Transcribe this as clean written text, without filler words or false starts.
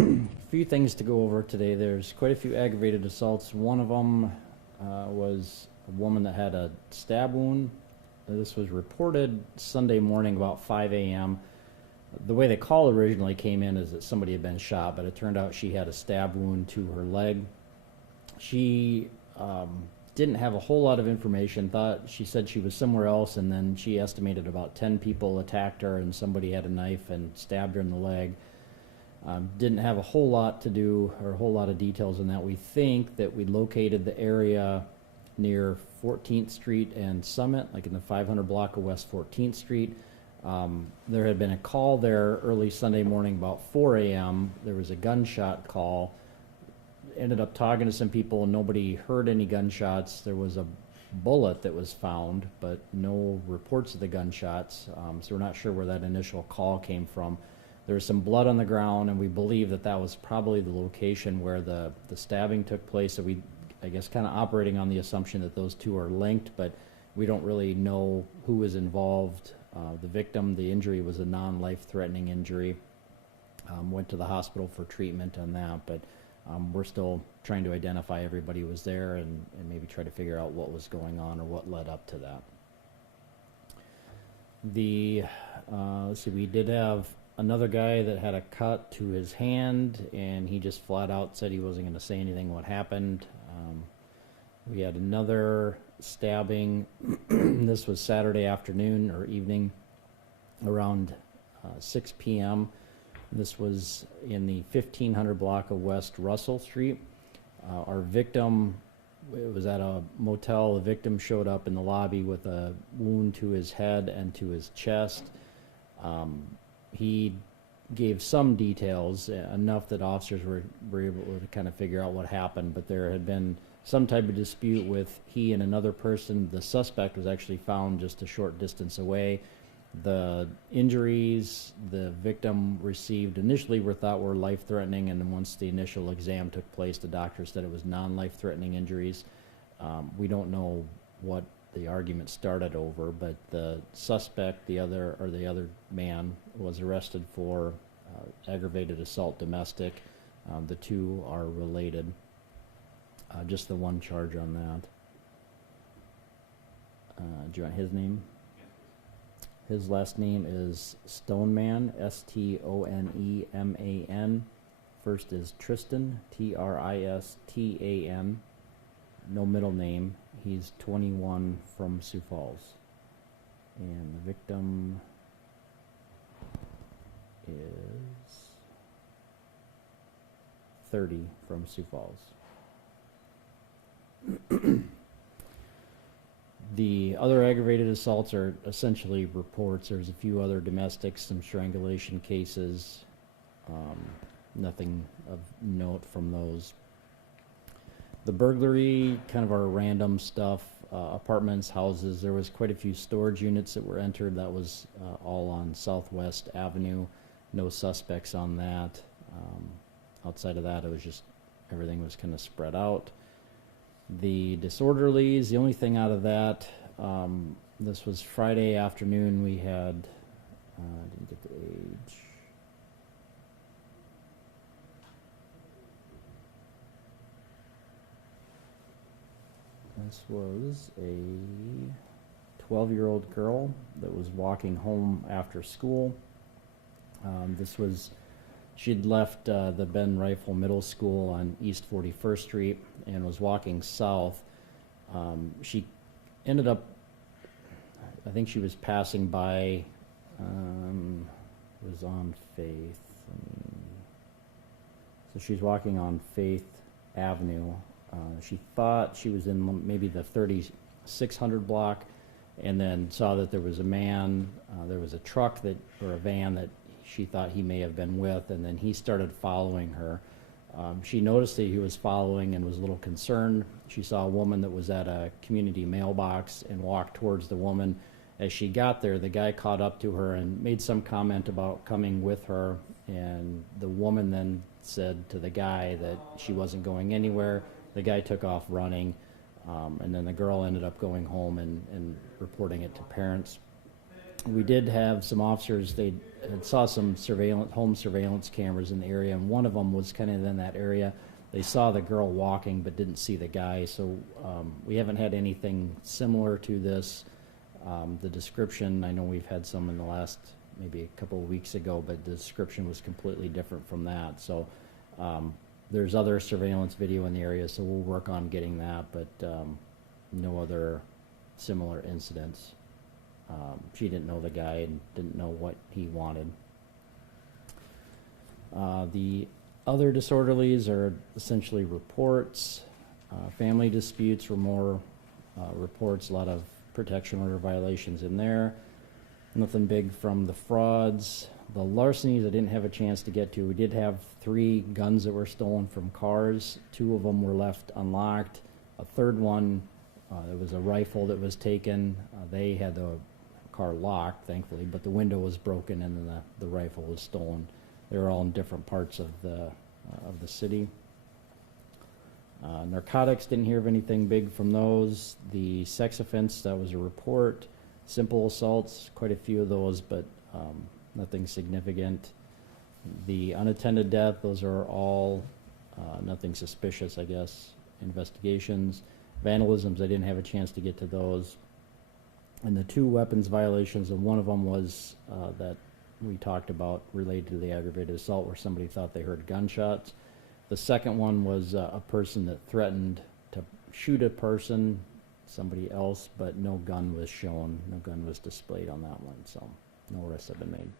A few things to go over today. There's quite a few aggravated assaults. One of them was a woman that had a stab wound. This was reported Sunday morning about 5 a.m. The way the call originally came in is that somebody had been shot, but it turned out she had a stab wound to her leg. She didn't have a whole lot of information. She said she was somewhere else, and then she estimated about 10 people attacked her, and somebody had a knife and stabbed her in the leg. Didn't have a whole lot to do, or a whole lot of details on that. We think that we located the area near 14th Street and Summit, like in the 500 block of West 14th Street. There had been a call there early Sunday morning about 4 a.m. There was a gunshot call. Ended up talking to some people, and nobody heard any gunshots. There was a bullet that was found, but no reports of the gunshots, so we're not sure where that initial call came from. There was some blood on the ground, and we believe that that was probably the location where the stabbing took place. So we, I guess, kind of operating on the assumption that those two are linked, but we don't really know who was involved. The victim, the injury was a non-life-threatening injury. Went to the hospital for treatment on that, but we're still trying to identify everybody who was there and maybe try to figure out what was going on or what led up to that. Let's see, we did have another guy that had a cut to his hand, and he just flat out said he wasn't going to say anything what happened. We had another stabbing. This was Saturday afternoon or evening around 6 p.m. This was in the 1500 block of West Russell Street. Our victim, it was at a motel. The victim showed up in the lobby with a wound to his head and to his chest. He gave some details, enough that officers were able to kind of figure out what happened, but there had been some type of dispute with he and another person. The suspect was actually found just a short distance away. The injuries the victim received initially were thought were life-threatening, and then once the initial exam took place, the doctor said it was non-life-threatening injuries. We don't know what the argument started over, but the suspect, the other man, was arrested for aggravated assault domestic. The two are related. Just the one charge on that. Do you want his name? His last name is Stoneman, Stoneman. First is Tristan, Tristan. No middle name. He's 21 from Sioux Falls. And the victim is 30 from Sioux Falls. The other aggravated assaults are essentially reports. There's a few other domestics, some strangulation cases, nothing of note from those. The burglary, kind of our random stuff, apartments, houses. There was quite a few storage units that were entered. That was all on Southwest Avenue. No suspects on that. Outside of that, it was just everything was kind of spread out. The disorderlies, the only thing out of that, this was Friday afternoon. We had, I didn't get the age. This was a 12-year-old girl that was walking home after school. She'd left the Ben Rifle Middle School on East 41st Street and was walking south. She ended up, I think she was passing by, was on Faith. So she's walking on Faith Avenue. She thought she was in maybe the 3600 block, and then saw that there was a man, there was a truck or a van that she thought he may have been with, and then he started following her. She noticed that he was following and was a little concerned. She saw a woman that was at a community mailbox and walked towards the woman. As she got there, the guy caught up to her and made some comment about coming with her, and the woman then said to the guy that she wasn't going anywhere. The guy took off running, and then the girl ended up going home and reporting it to parents. We did have some officers, they had saw some home surveillance cameras in the area, and one of them was kind of in that area. They saw the girl walking but didn't see the guy, so we haven't had anything similar to this. The description, I know we've had some in the last maybe a couple of weeks ago, but the description was completely different from that. So there's other surveillance video in the area, so we'll work on getting that, but no other similar incidents. She didn't know the guy and didn't know what he wanted. The other disorderlies are essentially reports. Family disputes were more reports, a lot of protection order violations in there. Nothing big from the frauds. The larcenies I didn't have a chance to get to. We did have 3 guns that were stolen from cars. 2 of them were left unlocked. A third one, there was a rifle that was taken. They had the car locked, thankfully, but the window was broken and then the rifle was stolen. They were all in different parts of the city. Narcotics, didn't hear of anything big from those. The sex offense, that was a report. Simple assaults, quite a few of those, but nothing significant. The unattended death, those are all nothing suspicious, I guess, investigations. Vandalisms, I didn't have a chance to get to those. And the 2 weapons violations, and one of them was that we talked about related to the aggravated assault where somebody thought they heard gunshots. The second one was a person that threatened to shoot a person, somebody else, but no gun was shown, no gun was displayed on that one, so no arrests have been made.